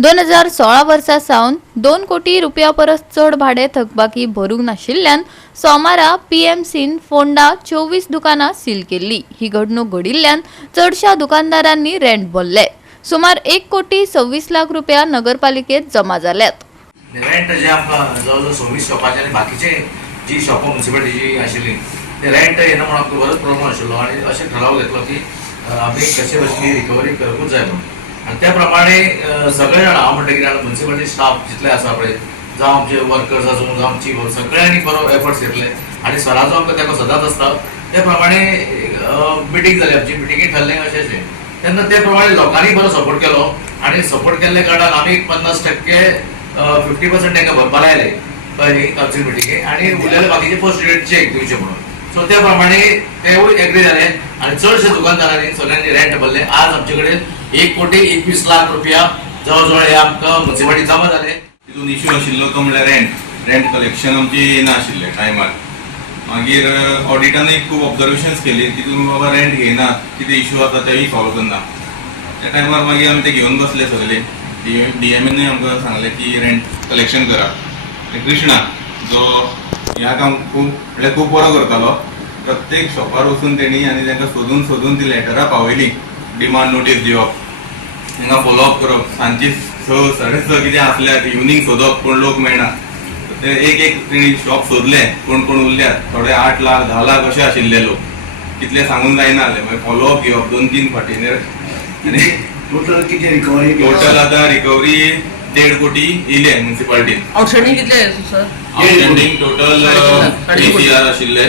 2016 वर्सा सावन 2 कोटी रुपया परस चड भाडे थकबाकी भरूंक नाशिल्ल्यान सोमारा पीएमसीन फोंडा 24 दुकानां सील केल्ली। ही घडणूक घडिल्ल्यान चडशा दुकानदारांनी रेंट भरले। सुमार 1 कोटी 26 लाख रुपया नगरपालिकेत जमा जाल्यात। रेंट जे आमकां जवळजवळ 26 शॉपाचे आनी बाकीचे जी शॉपां म्युनिसिपालिटीची आशिल्ली ते रेंट येना म्हणून आमकां बरोच प्रॉब्लम आशिल्लो आनी अशें थाराव घेतलो की आमी कशे भशेन रिकवरी करपूच जाय म्हणून। आनी त्या प्रमाणे सगळे जाण हांव म्हणटा की म्युनिसिपालिटी स्टाफ जितले आसा पळय जावं आमचे वर्कर्स आसूं जावं आमची सगळ्यांनी बरो एफर्ट्स घेतले आनी सराचो आमकां तेका सदांच आसता त्या प्रमाणे मिटींग जाली आमची। मिटींगेंत थारलें अशें तेन्ना ते प्रमाणे लोकांनी बरो सपोर्ट केलो आनी सपोर्ट केल्ले कारणान आमी 50% 50% तांकां भरपा लायले कावन्सील मिटींगेक आनी उरलेले बाकीचे फर्स्ट डेट चेक दिवचे म्हणून। सो त्या प्रमाणे तेवूय एग्री जाले आनी चडशे दुकानदारांनी सगळ्यांनी रेंट भरले। आज आमचे कडेन 1 कोटी 21 लाख रुपया जवळ हे आमकां म्युनिसिपालिटी जमा जाले। तितून इश्यू आशिल्लो तो म्हणल्यार रेंट कलेक्शन आमची येना आशिल्ले टायमार। मागीर ऑडिटानूय खूब ऑब्जर्वेशन्स केली, तितून बाबा रेंट घेयना, कितें इश्यू आसा तेय सॉल्व करना। त्या टायमार मागीर आमी ते घेवन बसले सगळे। डीएमएनूय आमकां सांगलें की रेंट कलेक्शन करा। कृष्णा जो ह्या काम खूब बरो करतालो, प्रत्येक शॉपार वचून तेणी आनी तांकां सोदून सोदून ती लेटरां पावयली, डिमांड नोटीस दिवप, तांकां फॉलोअप करप, सांजची 6 6:30 कितें आसल्यार इवनिंग सोदप पूण लोक मेळना। ते एक तेणी शॉप सोदले कोण कोण उरल्यात, थोडे 8 लाख 10 लाख अशे आशिल्ले लोक, तितले सांगून जायना जालें। मागीर फॉलोअप घेवप 2-3 फाटीं आनी टोटल किती रिकवरी? टोटल आतां रिकवरी 1.5 कोटी येयले म्युनिसिपालिटीन। आउटस्टँडिंग कितले सर? आउटस्टँडिंग टोटल 3 CR आशिल्ले,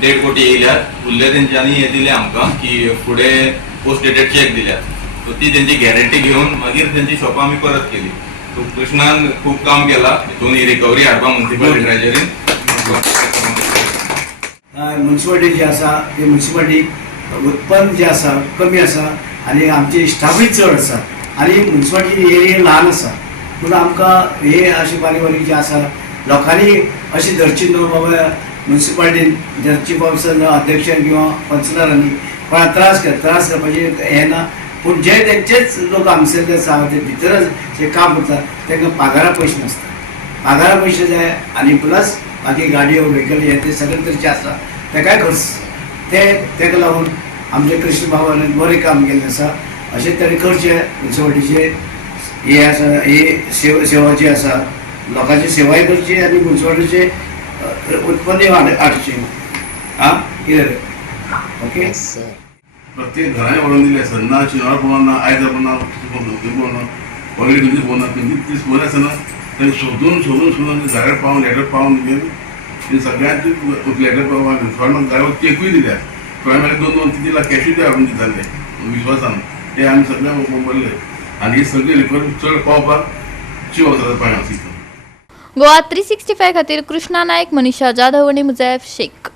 1.5 कोटी येयल्यात। उरले तेंच्यांनी हे दिले आमकां की फुडें पोस्ट डेटेड चॅक दिल्यात, सो ती तेंची गॅरंटी घेवन मागीर तेंची शॉपां आमी परत केली। सो कृष्णान खूब काम केला हितून ही रिकवरी हाडपा म्युनिसिपल ट्रेजरीन। म्युनिसिपालिटी जी आसा ती म्युनिसिपालिटी उत्पन्न जे आसा कमी आसा आनी आमचे स्टाफूय चड आसा आनी म्युनिसिपालिटी एरिया ल्हान आसा, पूण आमकां हे अशे बारीक बारीक जे आसा लोकांनी अशें धरची न्हू बाबा म्युनिसिपालिटीन चीफ ऑफिसर अध्यक्षान किंवा कौन्सिलरांनी कोणा त्रास करपाचें हें ना, पूण जे तेंचेच लोक हांगसरले आसा ते भितरच जे काम करता तांकां पगारा पयशे नासता। पगारा पयशे जाय आनी प्लस बाकी गाडयो व्हेकल हे ते सगळे तरेचे आसा तेकाय खर्च तेका लागून आमचे कृष्ण बाबान बरें काम केल्लें आसा। अशें तरेन करचें म्युनिसिपालिटीचे हे आसा, हे सेवा जी आसा लोकांची सेवाय करची आनी म्युनिसिपालिटीचे उत्पन्न हाडचें। कितें ओके प्रत्येक घरांनी व्हरून दिले आसा, ना शिनार पळोवना ना आयज पळोवना पळोवना वगैरे खंयची पळोवना खंयची पळोवन आसतना तांकां सोदून सोदून सोदून घरार पावन लेटर पावन ते सगळ्यांक लेटर पावन थोड्यांक घरा चेकूय दिल्यात, थोड्या मागीर 2-3 लाख कॅशूय ते हाडून दिताले विश्वासान। ते आमी सगळ्यांक बोरले आनी ही सगळी रिकवरी चड पावपाक चीव वचत पांय आसा। गोवा 365 खातीर कृष्णा नायक, मनीषा जाधव आनी मुजैफ शेख।